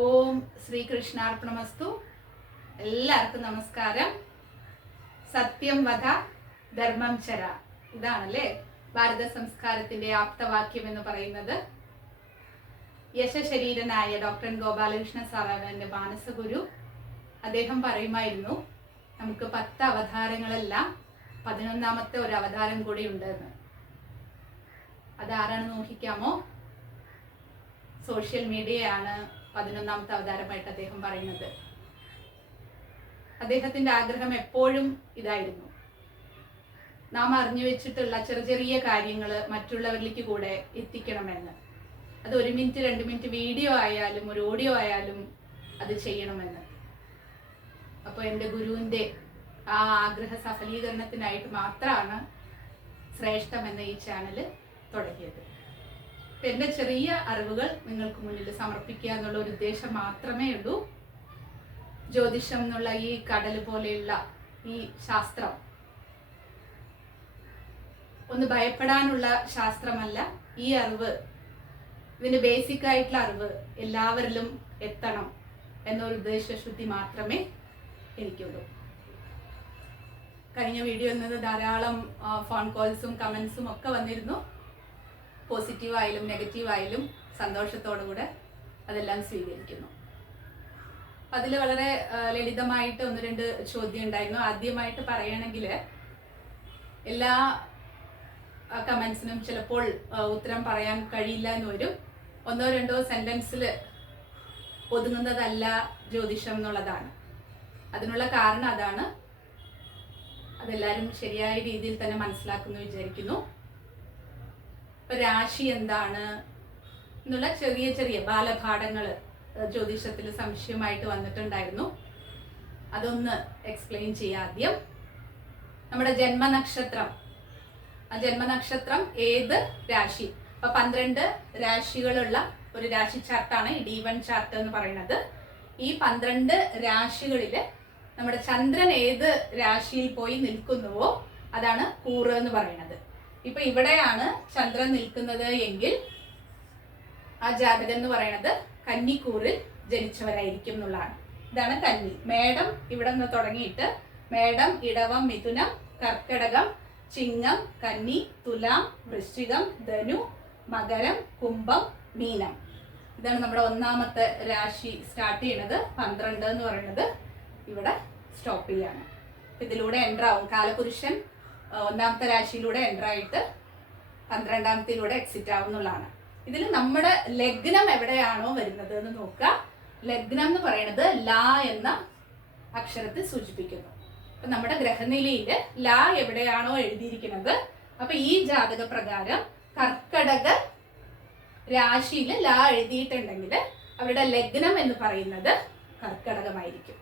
ഓം ശ്രീകൃഷ്ണാർപ്പണമസ്തു എല്ലാവർക്കും നമസ്കാരം. സത്യം വധ ധർമ്മം ചര. ഇതാണല്ലേ ഭാരത സംസ്കാരത്തിന്റെ ആപ്തവാക്യം എന്ന് പറയുന്നത്. യശശരീരനായ ഡോക്ടർ ഗോപാലകൃഷ്ണ സാറാണ് മാനസഗുരു. അദ്ദേഹം പറയുമായിരുന്നു നമുക്ക് പത്ത് അവതാരങ്ങളെല്ലാം പതിനൊന്നാമത്തെ ഒരു അവതാരം കൂടി ഉണ്ടെന്ന്. അതാരാണ് നോക്കിക്കാമോ? സോഷ്യൽ മീഡിയയാണ് പതിനൊന്നാമത്തെ അവതാരമായിട്ട് അദ്ദേഹം പറയുന്നത്. അദ്ദേഹത്തിന്റെ ആഗ്രഹം എപ്പോഴും ഇതായിരുന്നു. നാം അറിഞ്ഞു വെച്ചിട്ടുള്ള ചെറിയ ചെറിയ കാര്യങ്ങൾ മറ്റുള്ളവരിലേക്ക് കൂടെ എത്തിക്കണമെന്ന്. അത് ഒരു മിനിറ്റ് രണ്ട് മിനിറ്റ് വീഡിയോ ആയാലും ഒരു ഓഡിയോ ആയാലും അത് ചെയ്യണമെന്ന്. അപ്പോൾ എന്റെ ഗുരുവിന്റെ ആ ആഗ്രഹ സഫലീകരണത്തിനായിട്ട് മാത്രമാണ് ശ്രേഷ്ഠം എന്ന ഈ ചാനൽ തുടങ്ങിയത്. എന്റെ ചെറിയ അറിവുകൾ നിങ്ങൾക്ക് മുന്നിൽ സമർപ്പിക്കുക എന്നുള്ള ഒരു ഉദ്ദേശം മാത്രമേ ഉള്ളൂ. ജ്യോതിഷം എന്നുള്ള ഈ കടൽ പോലെയുള്ള ഈ ശാസ്ത്രം ഒന്ന് ഭയപ്പെടാനുള്ള ശാസ്ത്രമല്ല. ഈ അറിവ് ഇതിന് ബേസിക് ആയിട്ടുള്ള അറിവ് എല്ലാവരിലും എത്തണം എന്നൊരു ഉദ്ദേശശുദ്ധി മാത്രമേ എനിക്കുള്ളൂ. കഴിഞ്ഞ വീഡിയോയിൽ നിന്ന് ധാരാളം ഫോൺ കോൾസും കമൻസും ഒക്കെ വന്നിരുന്നു. പോസിറ്റീവായാലും നെഗറ്റീവായാലും സന്തോഷത്തോടു കൂടെ അതെല്ലാം സ്വീകരിക്കുന്നു. അതിൽ വളരെ ലളിതമായിട്ട് ഒന്ന് രണ്ട് ചോദ്യം ഉണ്ടായിരുന്നു. ആദ്യമായിട്ട് പറയുകയാണെങ്കിൽ എല്ലാ കമൻസിനും ചിലപ്പോൾ ഉത്തരം പറയാൻ കഴിയില്ല എന്ന് വരും. ഒന്നോ രണ്ടോ സെന്റൻസിൽ ഒതുങ്ങുന്നതല്ല ജ്യോതിഷം എന്നുള്ളതാണ്. അതിനുള്ള കാരണം അതാണ്. അതെല്ലാവരും ശരിയായ രീതിയിൽ തന്നെ മനസ്സിലാക്കുന്നു വിചാരിക്കുന്നു. രാശി എന്താണ് എന്നുള്ള ചെറിയ ചെറിയ ബാലപാഠങ്ങൾ ജ്യോതിഷത്തിൽ സംശയമായിട്ട് വന്നിട്ടുണ്ടായിരുന്നു. അതൊന്ന് എക്സ്പ്ലെയിൻ ചെയ്യാം ആദ്യം. നമ്മുടെ ജന്മനക്ഷത്രം. ആ ജന്മനക്ഷത്രം ഏത് രാശി? അപ്പൊ പന്ത്രണ്ട് രാശികളുള്ള ഒരു രാശി ചാർട്ടാണ് ഈ ഡി വൺ ചാർട്ട് എന്ന് പറയുന്നത്. ഈ പന്ത്രണ്ട് രാശികളിൽ നമ്മുടെ ചന്ദ്രൻ ഏത് രാശിയിൽ പോയി നിൽക്കുന്നുവോ അതാണ് കൂറ് എന്ന് പറയുന്നത്. ഇപ്പൊ ഇവിടെയാണ് ചന്ദ്രൻ നിൽക്കുന്നത് എങ്കിൽ ആ ജാതകൻ എന്ന് പറയുന്നത് കന്നിക്കൂറിൽ ജനിച്ചവരായിരിക്കും എന്നുള്ളതാണ്. ഇതാണ് കന്നി. മേടം ഇവിടെ നിന്ന് തുടങ്ങിയിട്ട് മേടം ഇടവം മിഥുനം കർക്കടകം ചിങ്ങം കന്നി തുലാം വൃശ്ചികം ധനു മകരം കുംഭം മീനം. ഇതാണ് നമ്മുടെ ഒന്നാമത്തെ രാശി സ്റ്റാർട്ട് ചെയ്യണത്. പന്ത്രണ്ട് എന്ന് പറയുന്നത് ഇവിടെ സ്റ്റോപ്പ് ചെയ്യാണ്. ഇതിലൂടെ എന്റർ ആവും. കാലപുരുഷൻ ഒന്നാമത്തെ രാശിയിലൂടെ എന്റർ ആയിട്ട് പന്ത്രണ്ടാമത്തിലൂടെ എക്സിറ്റ് ആവുന്നുള്ളതാണ് ഇതിൽ നമ്മുടെ ലഗ്നം എവിടെയാണോ വരുന്നത് എന്ന് നോക്കുക. ലഗ്നം എന്ന് പറയുന്നത് ലാ എന്ന അക്ഷരത്തെ സൂചിപ്പിക്കുന്നു. അപ്പൊ നമ്മുടെ ഗ്രഹനിലയിൽ ലാ എവിടെയാണോ എഴുതിയിരിക്കുന്നത്. അപ്പൊ ഈ ജാതക പ്രകാരം കർക്കടക രാശിയിൽ ലാ എഴുതിയിട്ടുണ്ടെങ്കിൽ അവരുടെ ലഗ്നം എന്ന് പറയുന്നത് കർക്കടകമായിരിക്കും.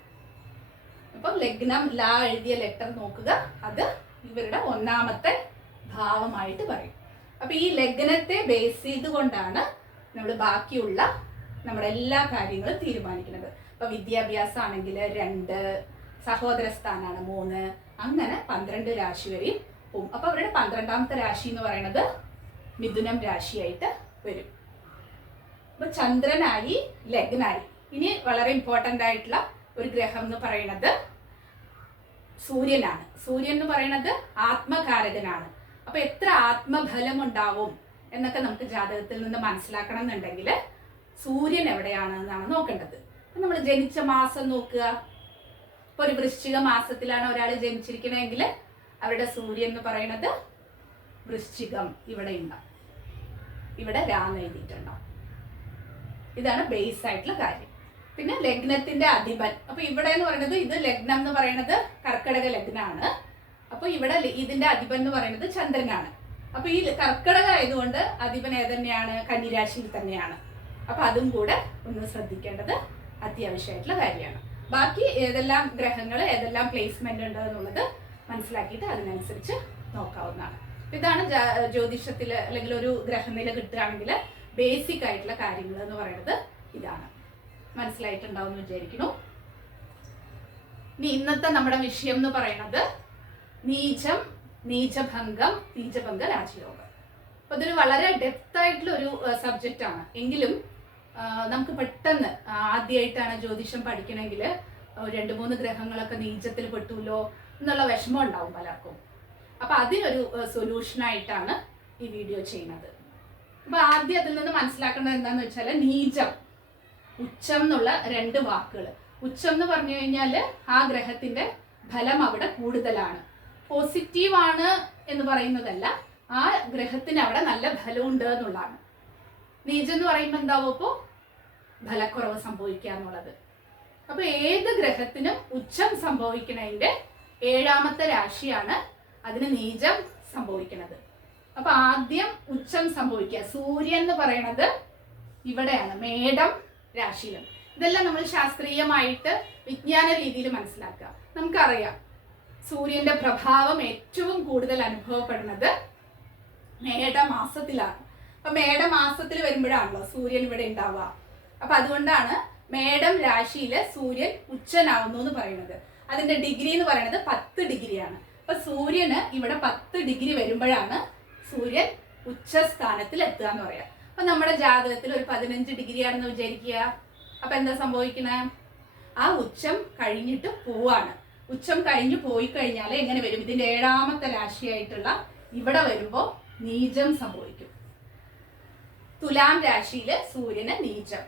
അപ്പം ലഗ്നം ലാ എഴുതിയ ലെറ്റർ നോക്കുക. അത് ഇവരുടെ ഒന്നാമത്തെ ഭാവമായിട്ട് പറയും. അപ്പൊ ഈ ലഗ്നത്തെ ബേസ് ചെയ്തുകൊണ്ടാണ് നമ്മൾ ബാക്കിയുള്ള നമ്മുടെ എല്ലാ കാര്യങ്ങളും തീരുമാനിക്കുന്നത്. ഇപ്പൊ വിദ്യാഭ്യാസം ആണെങ്കിൽ രണ്ട് സഹോദര സ്ഥാനാണ് മൂന്ന് അങ്ങനെ പന്ത്രണ്ട് രാശി വരെയും പോകും അപ്പൊ അവരുടെ പന്ത്രണ്ടാമത്തെ രാശി എന്ന് പറയുന്നത് മിഥുനം രാശിയായിട്ട് വരും. അപ്പൊ ചന്ദ്രനായി ലഗ്നായി. ഇനി വളരെ ഇമ്പോർട്ടന്റ് ആയിട്ടുള്ള ഒരു ഗ്രഹം എന്ന് പറയുന്നത് സൂര്യനാണ്. സൂര്യൻ എന്ന് പറയുന്നത് ആത്മകാരകനാണ്. അപ്പൊ എത്ര ആത്മഫലം ഉണ്ടാവും എന്നൊക്കെ നമുക്ക് ജാതകത്തിൽ നിന്ന് മനസ്സിലാക്കണം എന്നുണ്ടെങ്കിൽ സൂര്യൻ എവിടെയാണ് എന്നാണ് നോക്കേണ്ടത്. നമ്മൾ ജനിച്ച മാസം നോക്കുക. ഇപ്പൊ ഒരു വൃശ്ചിക മാസത്തിലാണ് ഒരാൾ ജനിച്ചിരിക്കണമെങ്കിൽ അവരുടെ സൂര്യൻ എന്ന് പറയുന്നത് വൃശ്ചികം ഇവിടെ ഉണ്ടാവും ഇവിടെ രാന്ന് എഴുതിയിട്ടുണ്ടാവും. ഇതാണ് ബേസ് ആയിട്ടുള്ള കാര്യം. പിന്നെ ലഗ്നത്തിന്റെ അധിപൻ. അപ്പൊ ഇവിടെ എന്ന് പറയുന്നത് ഇത് ലഗ്നം എന്ന് പറയുന്നത് കർക്കടക ലഗ്നാണ്. അപ്പൊ ഇവിടെ ഇതിന്റെ അധിപൻ എന്ന് പറയുന്നത് ചന്ദ്രനാണ്. അപ്പൊ ഈ കർക്കടക ആയതുകൊണ്ട് അധിപൻ ഏതന്നെയാണ്? കന്നിരാശിയിൽ തന്നെയാണ്. അപ്പൊ അതും കൂടെ ഒന്ന് ശ്രദ്ധിക്കേണ്ടത് അത്യാവശ്യമായിട്ടുള്ള കാര്യമാണ്. ബാക്കി ഏതെല്ലാം ഗ്രഹങ്ങൾ ഏതെല്ലാം പ്ലേസ്മെന്റ് ഉണ്ട് എന്നുള്ളത് മനസ്സിലാക്കിയിട്ട് അതിനനുസരിച്ച് നോക്കാവുന്നതാണ്. ഇതാണ് ജ്യോതിഷത്തിൽ അല്ലെങ്കിൽ ഒരു ഗ്രഹനില കിട്ടുകയാണെങ്കിൽ ബേസിക് ആയിട്ടുള്ള കാര്യങ്ങൾ എന്ന് പറയുന്നത് ഇതാണ്. മനസ്സിലായിട്ടുണ്ടാവും എന്ന് വിചാരിക്കുന്നു. ഇനി ഇന്നത്തെ നമ്മുടെ വിഷയം എന്ന് പറയുന്നത് നീചം നീചഭംഗം നീചഭംഗ രാജയോഗം. അപ്പൊ ഇതൊരു വളരെ ഡെപ്ത് ആയിട്ടുള്ള ഒരു സബ്ജക്റ്റ് ആണ്. എങ്കിലും നമുക്ക് പെട്ടെന്ന് ആദ്യമായിട്ടാണ് ജ്യോതിഷം പഠിക്കണമെങ്കിൽ രണ്ട് മൂന്ന് ഗ്രഹങ്ങളൊക്കെ നീചത്തിൽ പെട്ടുല്ലോ എന്നുള്ള വിഷമം ഉണ്ടാവും പലർക്കും. അപ്പൊ അതിനൊരു സൊല്യൂഷനായിട്ടാണ് ഈ വീഡിയോ ചെയ്യുന്നത്. അപ്പൊ ആദ്യം അതിൽ നിന്ന് മനസ്സിലാക്കേണ്ടത് എന്താന്ന് വെച്ചാൽ നീചം. ഉച്ചം എന്നുള്ള രണ്ട് വാക്കുകൾ. ഉച്ചം എന്ന് പറഞ്ഞു കഴിഞ്ഞാൽ ആ ഗ്രഹത്തിന്റെ ഫലം അവിടെ കൂടുതലാണ്. പോസിറ്റീവ് ആണ് എന്ന് പറയുന്നതല്ല ആ ഗ്രഹത്തിന് അവിടെ നല്ല ഫലമുണ്ട് എന്നുള്ളതാണ്. നീജം എന്ന് പറയുമ്പോൾ എന്താവും ഇപ്പോൾ ഫലക്കുറവ് സംഭവിക്കുക എന്നുള്ളത്. അപ്പൊ ഏത് ഗ്രഹത്തിനും ഉച്ചം സംഭവിക്കണതിന്റെ ഏഴാമത്തെ രാശിയാണ് അതിന് നീജം സംഭവിക്കുന്നത്. അപ്പൊ ആദ്യം ഉച്ചം സംഭവിക്കുക. സൂര്യൻ എന്ന് പറയണത് ഇവിടെയാണ് മേടം രാശിയിലും. ഇതെല്ലാം നമ്മൾ ശാസ്ത്രീയമായിട്ട് വിജ്ഞാന രീതിയിൽ മനസ്സിലാക്കുക. നമുക്കറിയാം സൂര്യന്റെ പ്രഭാവം ഏറ്റവും കൂടുതൽ അനുഭവപ്പെടുന്നത് മേടമാസത്തിലാണ്. അപ്പൊ മേടമാസത്തിൽ വരുമ്പോഴാണല്ലോ സൂര്യൻ ഇവിടെ ഉണ്ടാവുക. അപ്പൊ അതുകൊണ്ടാണ് മേടം രാശിയിൽ സൂര്യൻ ഉച്ചനാവുന്നു എന്ന് പറയുന്നത്. അതിന്റെ ഡിഗ്രി എന്ന് പറയുന്നത് പത്ത് ഡിഗ്രിയാണ്. അപ്പൊ സൂര്യന് ഇവിടെ പത്ത് ഡിഗ്രി വരുമ്പോഴാണ് സൂര്യൻ ഉച്ചസ്ഥാനത്തിൽ എത്തുക എന്ന് പറയാം. അപ്പൊ നമ്മുടെ ജാതകത്തിൽ ഒരു പതിനഞ്ച് ഡിഗ്രി ആണെന്ന് വിചാരിക്കുക. അപ്പൊ എന്താ സംഭവിക്കണേ? ആ ഉച്ചം കഴിഞ്ഞിട്ട് പോവാണ്. ഉച്ചം കഴിഞ്ഞു പോയി കഴിഞ്ഞാൽ എങ്ങനെ വരും? ഇതിന്റെ ഏഴാമത്തെ രാശിയായിട്ടുള്ള ഇവിടെ വരുമ്പോ നീചം സംഭവിക്കും. തുലാം രാശിയിൽ സൂര്യന് നീചം